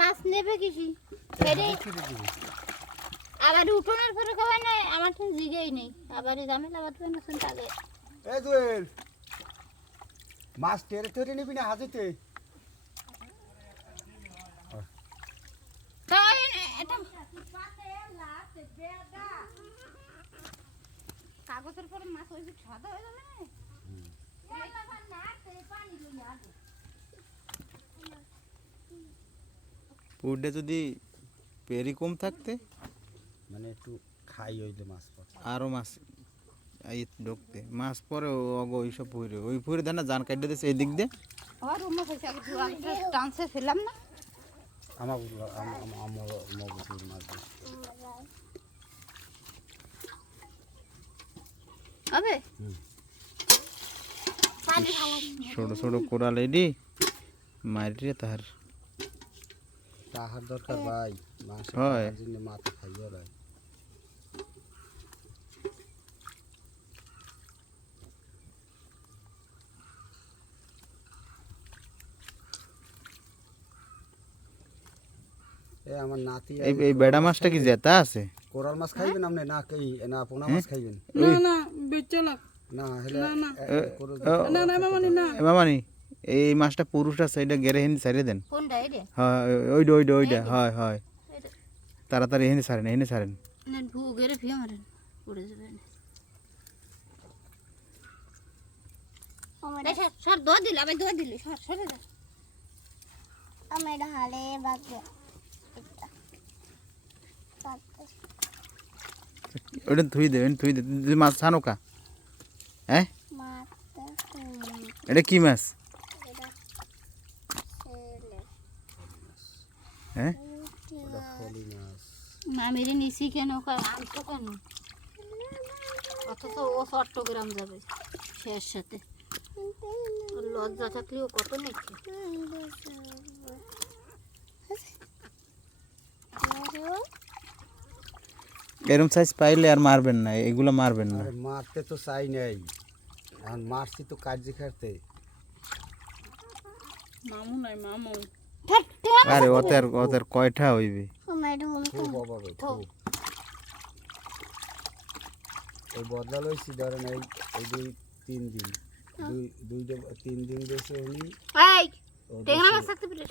মাছ নেবে কিসি ছেড়ে আবার উঠোনের পরে খাওয়াই না আমার তো জিগেই নেই আবার ঝামেলা বাঁধবে না শুনতে আগে এই জুয়েল মাছ টেরে টেরে নিবি না হাজিতে কাগজের পরে মাছ ওই সাদা হয়ে যাবে পুরটা যদি পেরি কম থাকতে মানে একটু খাই হইলে মাছ পড়ে আরো মাছ এই ঢুকতে মাছ পরে অগো ওইসব পুরে ওই পুরে দেন না জান কাটতে দিছে এই দিক দিয়ে আবার রুমে পয়সা টানছে ফেলাম না আমার মগুর মাছ হবে ছোট ছোট কোরাল এডি মারিয়ে তাহার তাহার দরকার ভাই মাছ হয় জন্য মাথা খাইও রাই এই আমার নাতি এই বেড়া মাছটা কি জেতা আছে কোরাল মাছ খাইবেন আপনি না কি না পোনা মাছ খাইবেন না না বেচলাক না হেলে না না মামানি না মামানি এই মাছটা পুরুষ আছে এটা গেরে হিন্দি ছাড়িয়ে দেন কোনটা এই রে হয় ওইটা হয় হয় তাড়াতাড়ি হিন্দি ছাড়েন না ভু গেরে ফিয়ে মারেন পড়ে যাবে না সর দোয়া দিল আবার দোয়া দিলি সর সরে যা আমার হালে বাগবে ওটা ধুই দে মাছ ছানো কা হ্যাঁ এটা কি মাছ হ্যাঁ মামিরে নিছি কেন আনতো কেন অথচ ও চট্টগ্রাম যাবে শেষ সাথে লজ্জা থাকলেও কত নাকি এরম সাইজ পাইলে আর মারবেন না এগুলো মারবেন না মারতে তো চাই নাই আর মারছি তো কাজে খাটতে মামু নাই মামু আরে ওদের কয়টা হইবে খুব অভাব এই বদলা লইছি ধরেন এই 2-3 দিন 2-3 দিন বেশি হলি এই টেংরা মাছ থাকতে পারে